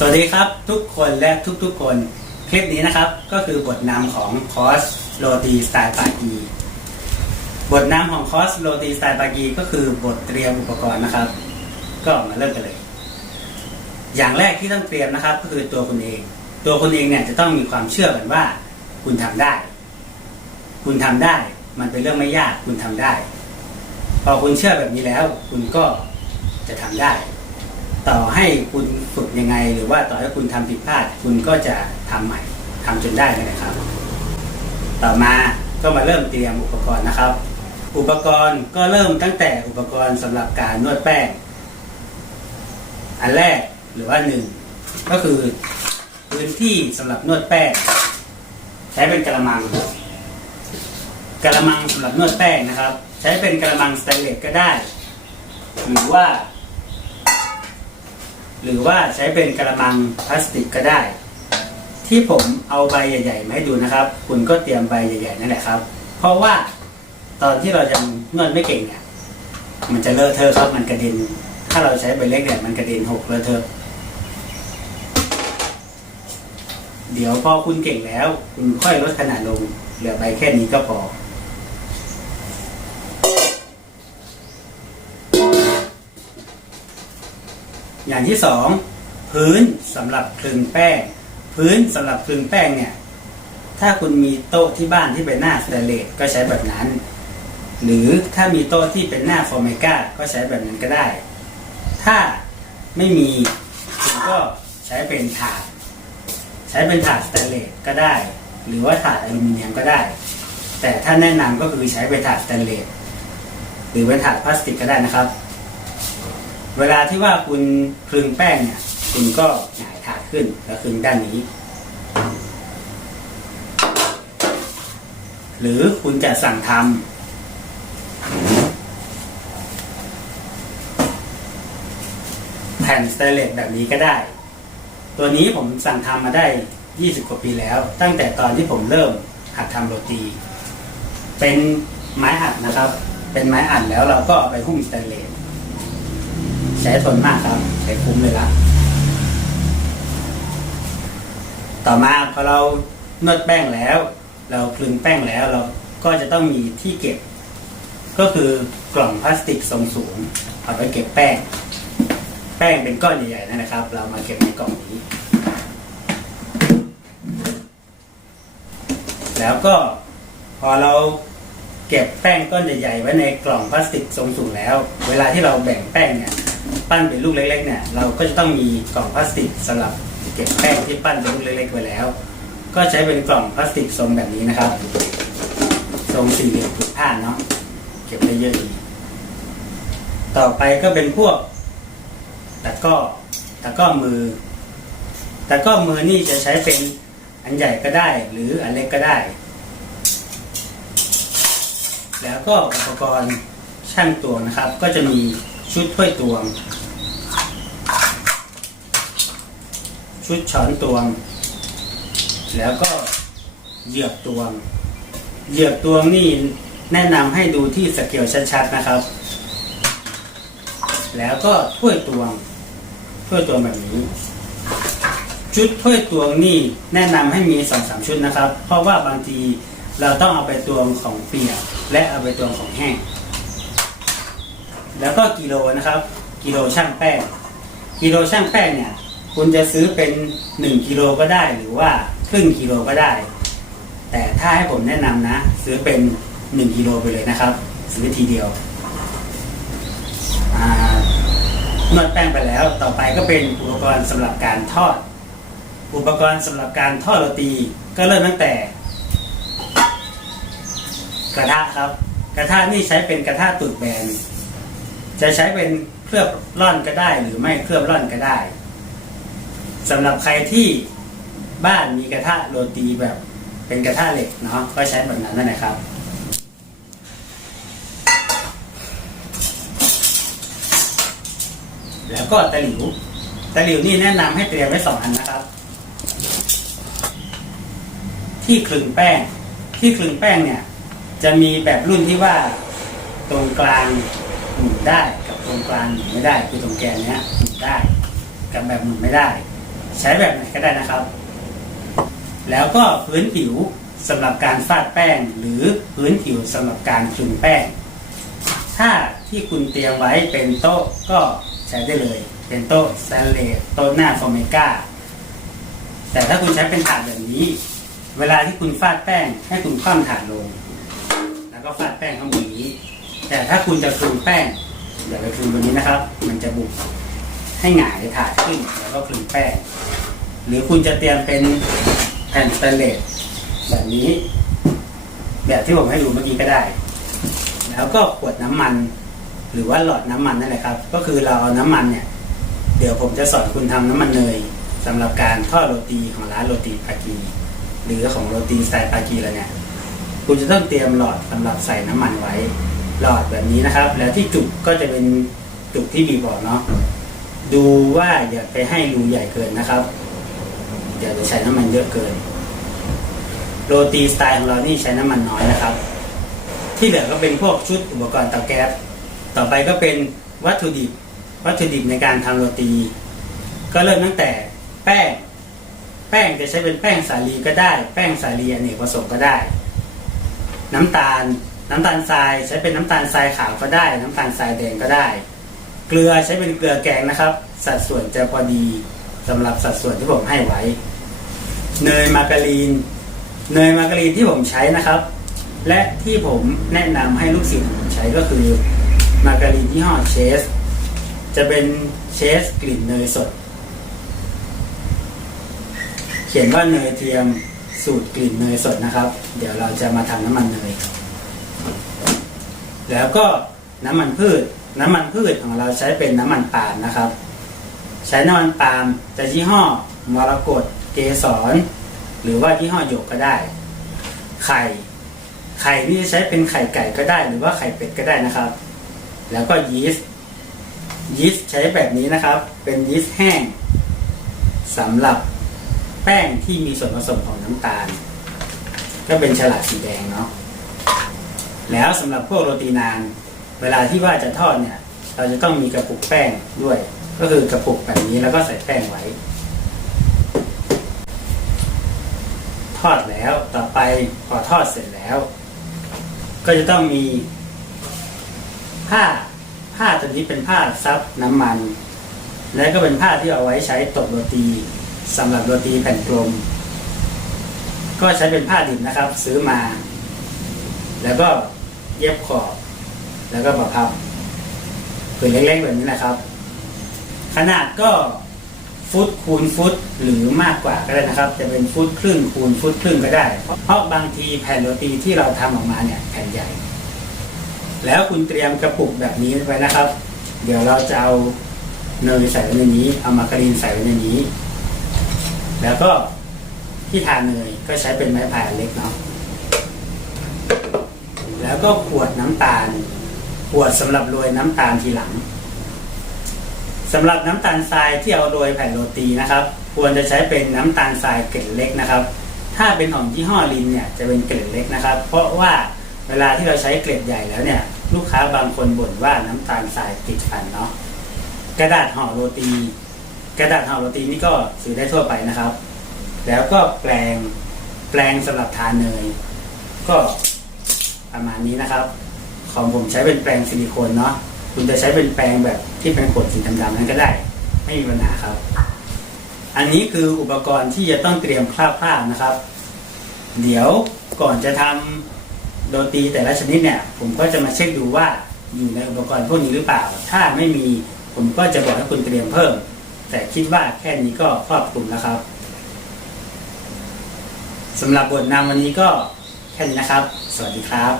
สวัสดีครับทุกคนและทุกๆคน คลิปนี้นะครับก็คือบทนำของคอร์สโรตีสไตล์ปากี บทนำของคอร์สโรตีสไตล์ปากีก็คือบทเตรียมอุปกรณ์นะครับ ก็มาเริ่มกันเลย อย่างแรกที่ต้องเตรียมนะครับ ก็คือตัวคุณเอง ตัวคุณเองเนี่ยจะต้องมีความเชื่อกันว่า คุณทำได้ คุณทำได้ มันเป็นเรื่องไม่ยากคุณทำได้ พอคุณเชื่อแบบนี้แล้ว คุณก็จะทำได้ ต่อให้คุณฝึกยังไง หรือว่าต่อให้คุณทำผิดพลาด คุณก็จะทำใหม่ทำจนได้นะครับ ต่อมาก็มาเริ่มเตรียมอุปกรณ์นะครับ อุปกรณ์ก็เริ่มตั้งแต่อุปกรณ์สำหรับการนวดแป้ง อันแรกหรือว่าหนึ่งก็คือพื้นที่สำหรับนวดแป้งใช้เป็นกระมังกระมังสำหรับนวดแป้งนะครับ ใช้เป็นกระมังสแตนเลสก็ได้ หรือว่า หรือว่าใช้เป็นกระมังพลาสติกก็ได้ ที่ผมเอาใบใหญ่ ๆ มาให้ดูนะครับ คุณก็เตรียมใบใหญ่ ๆ นั่นแหละครับ เพราะว่าตอนที่เรายังนวดไม่เก่งเนี่ยมันจะเลอะเทอะครับมันกระเด็น ถ้าเราใช้ใบเล็กเนี่ยมันกระเด็นหกเลอะเทอะเดี๋ยวพอคุณเก่งแล้ว คุณค่อยลดขนาดลงเหลือใบแค่นี้ก็พอ อย่างที่สองพื้นสำหรับคลึงแป้ง พื้นสำหรับคลึงแป้งเนี่ย ถ้าคุณมีโต๊ะที่บ้านที่เป็นหน้าสแตนเลสก็ใช้แบบนั้น หรือถ้ามีโต๊ะที่เป็นหน้าฟอร์เมกาก็ใช้แบบนั้นก็ได้ ถ้าไม่มีคุณก็ใช้เป็นถาด ใช้เป็นถาดสแตนเลสก็ได้ หรือว่าถาดอลูมิเนียมก็ได้ แต่ถ้าแนะนำก็คือใช้เป็นถาดสแตนเลสหรือเป็นถาดพลาสติกก็ได้นะครับ เวลาที่ว่าคุณคลึงแป้งเนี่ย คุณก็หงายถาดขึ้นแล้วคลึงด้านนี้ หรือคุณจะสั่งทำแผ่นสเตเลสแบบนี้ก็ได้ ตัวนี้ผมสั่งทำมาได้ 20 กว่าปีแล้ว ตั้งแต่ตอนที่ผมเริ่มหัดทำโรตี เป็นไม้อัดนะครับ เป็นไม้อัดแล้วเราก็เอาไปหุ้มสเตนเลส ใช้ทนมากครับ ใช้คุ้มเลยละต่อมาพอเรานวดแป้งแล้ว เราคลึงแป้งแล้วเราก็จะต้องมีที่เก็บ ก็คือกล่องพลาสติกทรงสูงเอาไว้เก็บแป้ง แป้งเป็นก้อนใหญ่ๆนั่นนะครับ เรามาเก็บในกล่องนี้ แล้วก็พอเราเก็บแป้งก้อนใหญ่ๆไว้ในกล่องพลาสติกทรงสูงแล้ว เวลาที่เราแบ่งแป้งเนี่ย ปั้นเป็นลูกเล็กๆเนี่ยเราก็จะต้องมีกล่องพลาสติกสำหรับเก็บแป้งที่ปั้นเป็นลูกเล็กๆไว้แล้ว ก็ใช้เป็นกล่องพลาสติกทรงแบบนี้นะครับ ทรงสี่เหลี่ยมผืนผ้าเนาะเก็บได้เยอะดีต่อไปก็เป็นพวกตะก้อตะก้อมือตะก้อมือนี่จะใช้เป็นอันใหญ่ก็ได้ หรืออันเล็กก็ได้ แล้วก็อุปกรณ์ช่างตวงนะครับ ก็จะมีชุดถ้วยตวง ชุดช้อนตวง แล้วก็เหยือกตวง เหยือกตวงนี่แนะนำให้ดูที่สเกลชัดๆนะครับ แล้วก็ถ้วยตวง ถ้วยตวงแบบนี้ ชุดถ้วยตวงนี่แนะนำให้มีสองสามชุดนะครับ เพราะว่าบางทีเราต้องเอาไปตวงของเปียกและเอาไปตวงของแห้ง แล้วก็กิโลนะครับ กิโลช่างแป้ง กิโลช่างแป้งเนี่ย คุณจะซื้อเป็นหนึ่งกิโลก็ได้หรือว่าครึ่งกิโลก็ได้ แต่ถ้าให้ผมแนะนำนะ ซื้อเป็นหนึ่งกิโลไปเลยนะครับ ซื้อทีเดียวนวดแป้งไปแล้ว ต่อไปก็เป็นอุปกรณ์สำหรับการทอด อุปกรณ์สำหรับการทอดโรตี ก็เริ่มตั้งแต่ กระทะครับ กระทะนี่ใช้เป็นกระทะตุดแบนจะใช้เป็นเคลือบร่อนก็ได้ หรือไม่เคลือบร่อนก็ได้ สำหรับใครที่บ้านมีกระทะโรตีแบบเป็นกระทะเหล็กเนาะก็ใช้แบบนั้นนั่นแหละครับ แล้วก็ตะหลิวตะหลิวนี่แนะนำให้เตรียมไว้สองอันนะครับ ที่คลึงแป้ง ที่คลึงแป้งเนี่ย จะมีแบบรุ่นที่ว่าตรงกลางหมุนได้กับตรงกลางหมุนไม่ได้คือตรงแกนเนี้ยหมุนได้ กับแบบหมุนไม่ได้ ใช้แบบไหนก็ได้นะครับ แล้วก็พื้นผิวสำหรับการฟาดแป้ง หรือพื้นผิวสำหรับการคลึงแป้ง ถ้าที่คุณเตรียมไว้เป็นโต๊ะก็ใช้ได้เลย เป็นโต๊ะสแตนเลสโต๊ะหน้าฟอร์เมกาแต่ถ้าคุณใช้เป็นถาดแบบนี้ เวลาที่คุณฟาดแป้ง ให้คุณคว่ำถาดลง แล้วก็ฟาดแป้งข้างบนนี้ แต่ถ้าคุณจะคลึงแป้งอย่าไปคลึงบนนี้นะครับ มันจะบุกให้หงายถาดขึ้นแล้วก็คลึงแป้ง หรือคุณจะเตรียมเป็นแผ่นสแตนเลสแบบนี้ แบบที่ผมให้ดูเมื่อกี้ก็ได้ แล้วก็ขวดน้ำมัน หรือว่าหลอดน้ำมันนั่นแหละครับ ก็คือเราเอาน้ำมันเนี่ย เดี๋ยวผมจะสอนคุณทำน้ำมันเนยสำหรับการทอดโรตีของร้านโรตีปากีหรือของโรตีสไตล์ปากีแล้วเนี่ย คุณจะต้องเตรียมหลอดสำหรับใส่น้ำมันไว้ หลอดแบบนี้นะครับ แล้วที่จุกก็จะเป็นจุกที่บีบอกเนาะดูว่าอย่าไปให้รูใหญ่เกินนะครับ อย่าจะใช้น้ำมันเยอะเกิน โรตีสไตล์ของเรานี่ใช้น้ำมันน้อยนะครับ ที่เหลือก็เป็นพวกชุดอุปกรณ์เตาแก๊สต่อไปก็เป็นวัตถุดิบวัตถุดิบในการทำโรตี ก็เริ่มตั้งแต่แป้ง แป้งจะใช้เป็นแป้งสาลีก็ได้ แป้งสาลีอเนกประสงค์ก็ได้ น้ำตาลน้ำตาลทรายใช้เป็นน้ำตาลทรายขาวก็ได้ น้ำตาลทรายแดงก็ได้ เกลือใช้เป็นเกลือแกงนะครับ สัดส่วนจะพอดี สำหรับสัดส่วนที่ผมให้ไว้ เนยมาการีน เนยมาการีนที่ผมใช้นะครับ และที่ผมแนะนำให้ลูกศิษย์ผมใช้ก็คือ มาการีนยี่ห้อเชส จะเป็นเชสกลิ่นเนยสด เขียนว่าเนยเทียมสูตรกลิ่นเนยสดนะครับ เดี๋ยวเราจะมาทำน้ำมันเนย แล้วก็น้ำมันพืช น้ำมันพืชของเราใช้เป็นน้ำมันปาล์มนะครับ ใช้น้ำมันปาล์มจะยี่ห้อมรกตเกสรหรือว่ายี่ห้อหยกก็ได้ ไข่ ไข่นี่จะใช้เป็นไข่ไก่ก็ได้ หรือว่าไข่เป็ดก็ได้นะครับ แล้วก็ยีสต์ยีสต์ใช้แบบนี้นะครับ เป็นยีสต์แห้งสำหรับแป้งที่มีส่วนผสมของน้ำตาล ก็เป็นฉลากสีแดงเนาะแล้วสำหรับพวกโรตีนาน เวลาที่ว่าจะทอดเนี่ย เราจะต้องมีกระปุกแป้งด้วย ก็คือกระปุกแบบนี้แล้วก็ใส่แป้งไว้ ทอดแล้วต่อไปพอทอดเสร็จแล้ว ก็จะต้องมีผ้าผ้าตัวนี้เป็นผ้าซับน้ำมัน และก็เป็นผ้าที่เอาไว้ใช้ตบโรตีสำหรับโรตีแผ่นกลม ก็ใช้เป็นผ้าดิบนะครับ ซื้อมา แล้วก็เย็บขอบ แล้วก็มาพับผืนเล็กๆแบบนี้นะครับ ขนาดก็ฟุตคูณฟุตหรือมากกว่าก็ได้นะครับ จะเป็นฟุตครึ่งคูณฟุตครึ่งก็ได้ เพราะบางทีแผ่นโรตีที่เราทำออกมาเนี่ยแผ่นใหญ่ แล้วคุณเตรียมกระปุกแบบนี้ไว้นะครับ เดี๋ยวเราจะเอาเนยใส่ไว้ในนี้ เอามาการีนใส่ไว้ในนี้ แล้วก็ที่ทานเนยก็ใช้เป็นไม้พายอันเล็กเนาะแล้วก็ขวดน้ำตาลขวดสำหรับโรยน้ำตาลทีหลัง สำหรับน้ำตาลทรายที่เอาโรยแผ่นโรตีนะครับ ควรจะใช้เป็นน้ำตาลทรายเกล็ดเล็กนะครับ ถ้าเป็นของยี่ห้อลินเนี่ยจะเป็นเกล็ดเล็กนะครับ เพราะว่าเวลาที่เราใช้เกล็ดใหญ่แล้วเนี่ยลูกค้าบางคนบ่นว่าน้ำตาลทรายติดฟันเนาะกระดาษห่อโรตี กระดาษห่อโรตีนี่ก็ซื้อได้ทั่วไปนะครับ แล้วก็แปลงแปลงสำหรับทานเนยก็ประมาณนี้นะครับ ของผมใช้เป็นแปลงซิลิโคนเนาะ คุณจะใช้เป็นแปลงแบบที่เป็นขวดสีดำๆนั้นก็ได้ ไม่มีปัญหาครับ อันนี้คืออุปกรณ์ที่จะต้องเตรียมคร่าวๆนะครับ เดี๋ยวก่อนจะทำโรตีแต่ละชนิดเนี่ย ผมก็จะมาเช็คดูว่าอยู่ในอุปกรณ์พวกนี้หรือเปล่า ถ้าไม่มีผมก็จะบอกให้คุณเตรียมเพิ่ม แต่คิดว่าแค่นี้ก็ครอบคลุมแล้วครับสำหรับบทนำวันนี้ก็แค่นี้นะครับ สวัสดีครับ